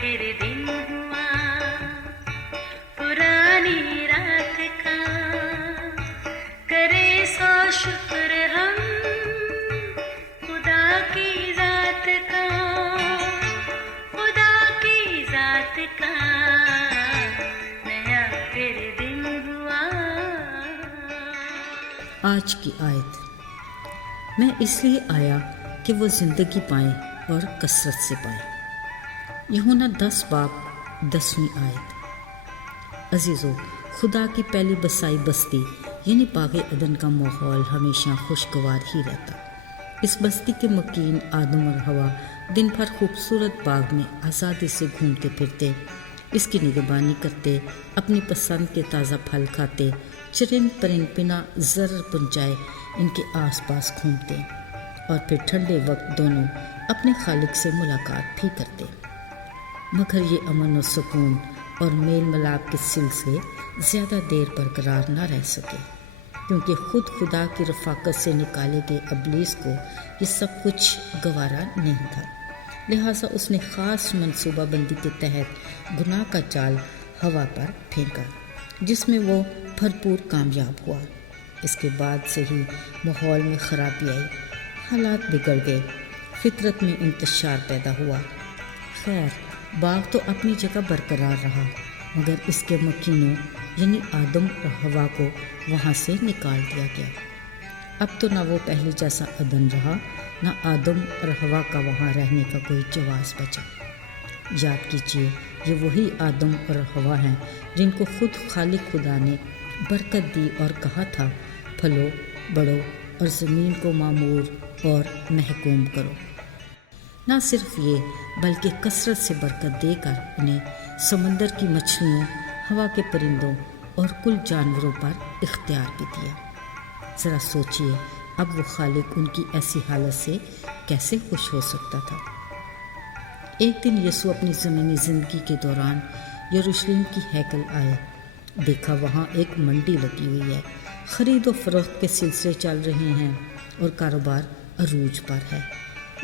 फिर दिन हुआ पुरानी रात का, करे सौ शुक्र हम खुदा की जात का, खुदा की जात का, नया फिर दिन हुआ। आज की आयत। मैं इसलिए आया कि वो ज़िंदगी पाएँ और कसरत से पाएँ। यूहन्ना 10 बाब 10वीं आयत। अजीज़ों, खुदा की पहली बसाई बस्ती यानी बाग़े अदन का माहौल हमेशा खुशगवार ही रहता। इस बस्ती के मकीन आदम और हवा दिन भर खूबसूरत बाग में आज़ादी से घूमते फिरते, इसकी निगहबानी करते, अपनी पसंद के ताज़ा फल खाते, चरिंद परिंद बिना ज़र्र पहुँचाए इनके आसपास घूमते और फिर ठंडे वक्त दोनों अपने खालिक से मुलाकात भी करते। मगर ये अमन और सुकून और मेल मिलाप के सिलसिले ज़्यादा देर बरकरार न रह सके, क्योंकि खुद खुदा की रफ़ाकत से निकाले गए इब्लीस को ये सब कुछ गवारा नहीं था। लिहाजा उसने ख़ास मनसूबाबंदी के तहत गुनाह का जाल हवा पर फेंका, जिसमें वो भरपूर कामयाब हुआ। इसके बाद से ही माहौल में ख़राबी आई, हालात बिगड़ गए, फितरत में इंतशार पैदा हुआ। खैर, बाग तो अपनी जगह बरकरार रहा, मगर इसके मकीनों यानी आदम और हवा को वहाँ से निकाल दिया गया। अब तो ना वो पहले जैसा अदन रहा, ना आदम और हवा का वहाँ रहने का कोई जवाज़ बचा। याद कीजिए, ये वही आदम और हवा हैं जिनको खुद खालिक खुदा ने बरकत दी और कहा था, फलो, बढ़ो और ज़मीन को मामूर और महकूम करो। ना सिर्फ ये, बल्कि कसरत से बरकत देकर उन्हें समंदर की मछलियों, हवा के परिंदों और कुल जानवरों पर इख्तियार भी दिया। ज़रा सोचिए, अब वो खालिक उनकी ऐसी हालत से कैसे खुश हो सकता था। एक दिन यीशु अपनी ज़मीनी ज़िंदगी के दौरान यरूशलेम की हैकल आए। देखा वहाँ एक मंडी लगी हुई है, ख़रीद और फ़रोख्त के सिलसिले चल रहे हैं और कारोबार अरूज पर है।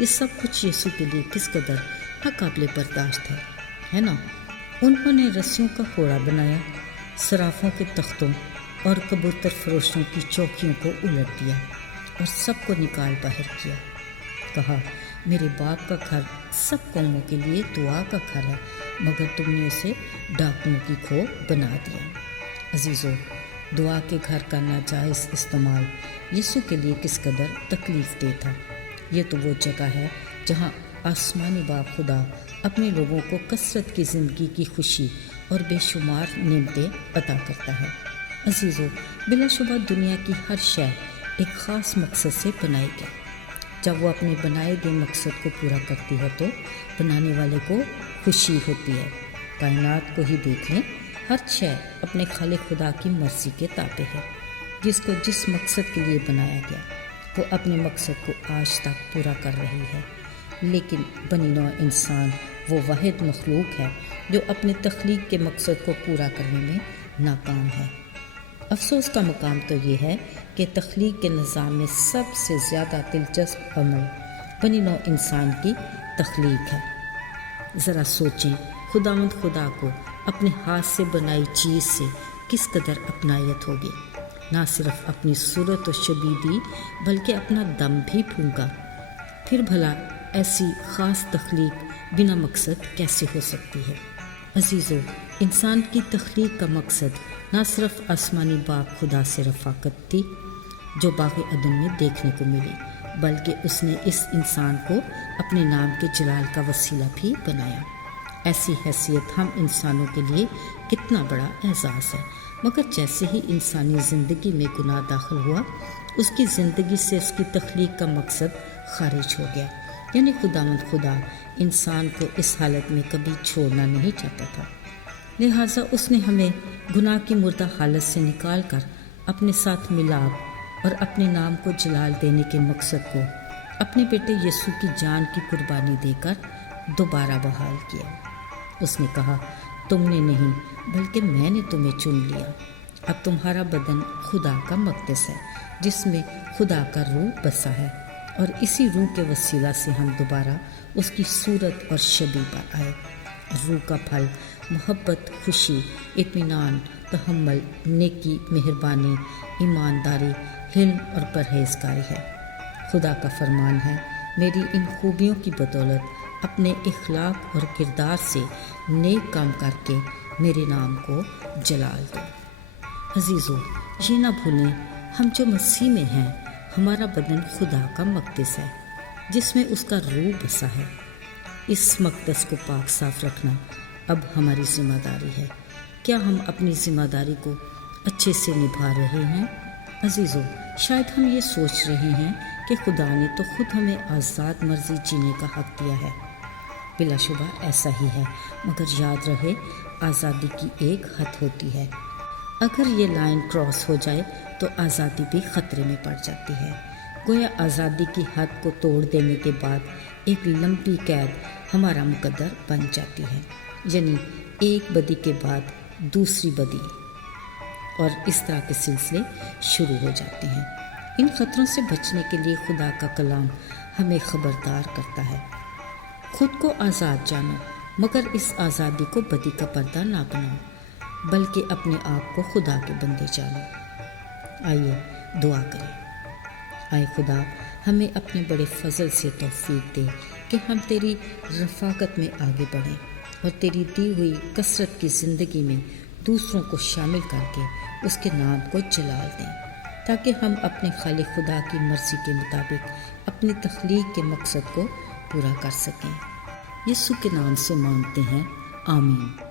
ये सब कुछ यीशु के लिए किस कदर नाकाबिले बर्दाश्त है ना। उन्होंने रस्सियों का घोड़ा बनाया, सराफों के तख्तों और कबूतर फरोशों की चौकियों को उलट दिया और सबको निकाल बाहर किया। कहा, मेरे बाप का घर सब कौमों के लिए दुआ का घर है, मगर तुमने उसे डाकुओं की खो बना दिया। अजीज़ों, दुआ के घर का नाजायज़ इस्तेमाल यीशु के लिए किस कदर तकलीफ़ दे था। ये तो वो जगह है जहाँ आसमानी बाप खुदा अपने लोगों को कसरत की ज़िंदगी की खुशी और बेशुमार नेमतें अता करता है। अजीज़ों, बिलाशुबा दुनिया की हर शय एक ख़ास मकसद से बनाई गई। जब वो अपने बनाए गए मकसद को पूरा करती है तो बनाने वाले को खुशी होती है। कायनात को ही देख लें, हर शय अपने खालिक खुदा की मर्ज़ी के ताबे है। जिसको जिस मकसद के लिए बनाया गया वो अपने मकसद को आज तक पूरा कर रही है। लेकिन बनी नौ इंसान वो वाहिद मखलूक है जो अपने तख्लीक के मकसद को पूरा करने में नाकाम है। अफसोस का मकाम तो ये है कि तख्लीक के निज़ाम में सबसे ज़्यादा दिलचस्प अमल बनी नौ इंसान की तख्लीक है। ज़रा सोचें, खुदावंद खुदा को अपने हाथ से बनाई चीज़ से किस कदर अपनायत होगी। ना सिर्फ अपनी सूरत और शबीह दी, बल्कि अपना दम भी फूंका। फिर भला ऐसी ख़ास तख्लीक बिना मकसद कैसे हो सकती है। अजीज़ों, इंसान की तख्लीक का मकसद ना सिर्फ आसमानी बाप खुदा से रफ़ाकत थी जो बाग़े अदन में देखने को मिली, बल्कि उसने इस इंसान को अपने नाम के जलाल का वसीला भी बनाया। ऐसी हैसियत हम इंसानों के लिए कितना बड़ा एहसास है। मगर जैसे ही इंसानी ज़िंदगी में गुनाह दाखिल हुआ, उसकी ज़िंदगी से उसकी तख्लीक का मकसद खारिज हो गया। यानी खुदावंद खुदा इंसान को इस हालत में कभी छोड़ना नहीं चाहता था। लिहाजा उसने हमें गुनाह की मुर्दा हालत से निकाल कर अपने साथ मिलाप और अपने नाम को जलाल देने के मकसद को अपने बेटे यीशु की जान की कुर्बानी देकर दोबारा बहाल किया। उसने कहा, तुमने नहीं बल्कि मैंने तुम्हें चुन लिया। अब तुम्हारा बदन खुदा का मक़दस है जिसमें खुदा का रूह बसा है, और इसी रूह के वसीला से हम दोबारा उसकी सूरत और शबीह पर आए روح کا پھل محبت، خوشی، اطمینان، تحمل، نیکی، مہربانی، ایمانداری، حلم اور پرہیزگاری ہے۔ خدا کا فرمان ہے، میری ان خوبیوں کی بدولت اپنے اخلاق اور کردار سے نیک کام کر کے میرے نام کو جلال دو۔ عزیزو، یہ نہ بھولیں، ہم جو مسیح میں ہیں، ہمارا بدن خدا کا مقدس ہے جس میں اس کا روح بسا ہے۔ اس مقدس کو پاک صاف رکھنا اب ہماری ذمہ داری ہے۔ کیا ہم اپنی ذمہ داری کو اچھے سے نبھا رہے ہیں؟ عزیزو، شاید ہم یہ سوچ رہے ہیں کہ خدا نے تو خود ہمیں آزاد مرضی جینے کا حق دیا ہے۔ بلا شبہ ایسا ہی ہے، مگر یاد رہے آزادی کی ایک حد ہوتی ہے۔ اگر یہ لائن کراس ہو جائے تو آزادی بھی خطرے میں پڑ جاتی ہے۔ گویا آزادی کی حد کو توڑ دینے کے بعد ایک لمبی قید ہمارا مقدر بن جاتی ہے، یعنی ایک بدی کے بعد دوسری بدی، اور اس طرح کے سلسلے شروع ہو جاتے ہیں۔ ان خطروں سے بچنے کے لیے خدا کا کلام ہمیں خبردار کرتا ہے۔ خود کو آزاد جانو، مگر اس آزادی کو بدی کا پردہ نہ بناؤ، بلکہ اپنے آپ کو خدا کے بندے جانو۔ آئیے دعا کریں۔ آئے خدا، ہمیں اپنے بڑے فضل سے توفیق دے کہ ہم تیری رفاقت میں آگے بڑھیں اور تیری دی ہوئی کثرت کی زندگی میں دوسروں کو شامل کر کے اس کے نام کو جلال دیں، تاکہ ہم اپنے خالق خدا کی مرضی کے مطابق اپنی تخلیق کے مقصد کو پورا کر سکیں۔ یسوع کے نام سے مانگتے ہیں، آمین۔